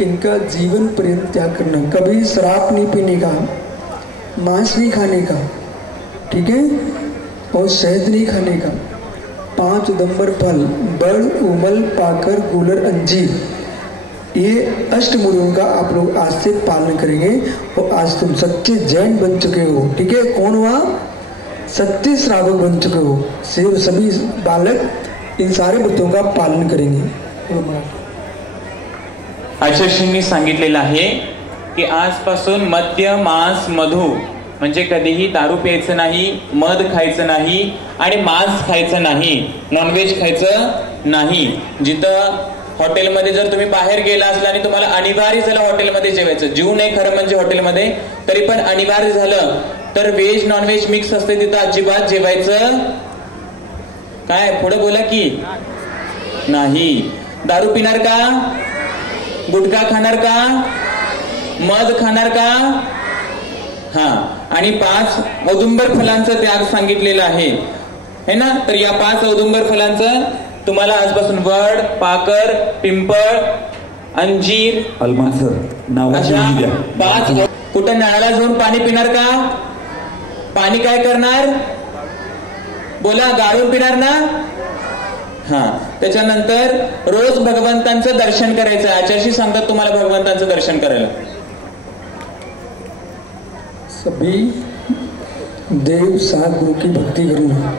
इनका जीवन पर्यंत त्याग करना, कभी शराब नहीं पीने का, मांस नहीं खाने का, ठीक है, और शहद नहीं खाने का, 5 उदंबर फल बड़ उमल पाकर गूलर अंजीर, ये अष्टमुर्गों का आप लोग आज से पालन करेंगे। और आज तुम सच्चे जैन बन चुके हो, ठीक है। कौन हुआ? सच्चे श्रावक बन चुके हो। सिर्फ सभी बालक इन सारे व्रतों का पालन करेंगे। आचार्यांनी सांगितलेलं आहे की आजपासून मद्य मांस मधु म्हणजे कधीही दारू प्यायचं नाही, मध खायचं नाही आणि मांस खायचं नाही, नॉनव्हेज खायचं नाही। जिथं हॉटेलमध्ये जर तुम्ही बाहेर गेला असला आणि तुम्हाला अनिवार्य झालं हॉटेलमध्ये जेवायचं, जीव नाही खरं म्हणजे हॉटेलमध्ये, तरी पण अनिवार्य झालं तर व्हेज नॉनव्हेज मिक्स असते तिथं अजिबात जेवायचं काय, पुढे बोला की नाही। दारू पिणार का? गुटखा खाणार का? मध खाणार का? हा, आणि 5 औदुंबर फलांचं त्याग सांगितलेलं आहे है ना। तर या 5 औदुंबर फलांचं तुम्हाला आजपासून वड, पाकर, पिंपळ, अंजीर, अशा 5। कुठं नळाला जाऊन पाणी पिणार का? पाणी काय करणार? बोला, गाळून पिणार ना? हा, त्याच्यानंतर रोज भगवंतांचं दर्शन करायचं। आचार्य सांगतात तुम्हाला भगवंतांचं दर्शन करायला। सभी देव साथ गुरु की भक्ति करना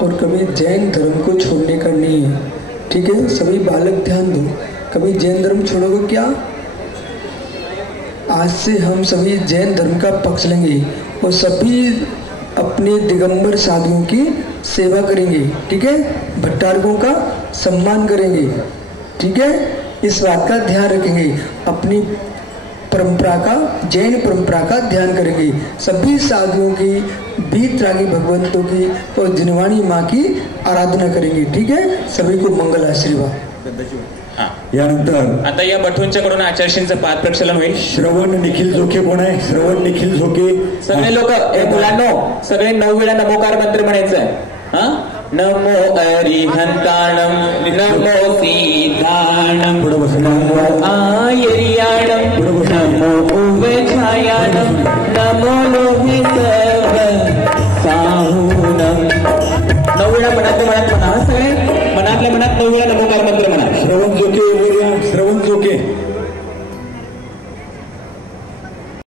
और कभी जैन धर्म को छोड़ने का नहीं है, ठीक है। सभी बालक ध्यान दो, कभी जैन धर्म छोड़ोगे क्या? आज से हम सभी जैन धर्म का पक्ष लेंगे और सभी अपने दिगंबर साधुओं की सेवा करेंगे, ठीक है। भट्टारकों का सम्मान करेंगे, ठीक है। इस बात का ध्यान रखेंगे, अपनी परंपरा का, जैन परंपरा का ध्यान करेंगे। सभी साधुओं की, बीतरागी भगवंतों की और जिनवाणी माँ की आराधना करेंगे, ठीक है। सभी को मंगल आशीर्वाद। यानंतर आता या बठूंच्याकडून आचार्यांचं पाद प्रक्षालन होईल। श्रवण निखिल झोके कोण आहे? श्रवण निखिल झोके। सगळे लोक मुलांनो, सगळे 9 वेळा नमोकार मंत्र म्हणायचं। हा, नमो अरिहंताणम, नमो सीताणम, नमो आये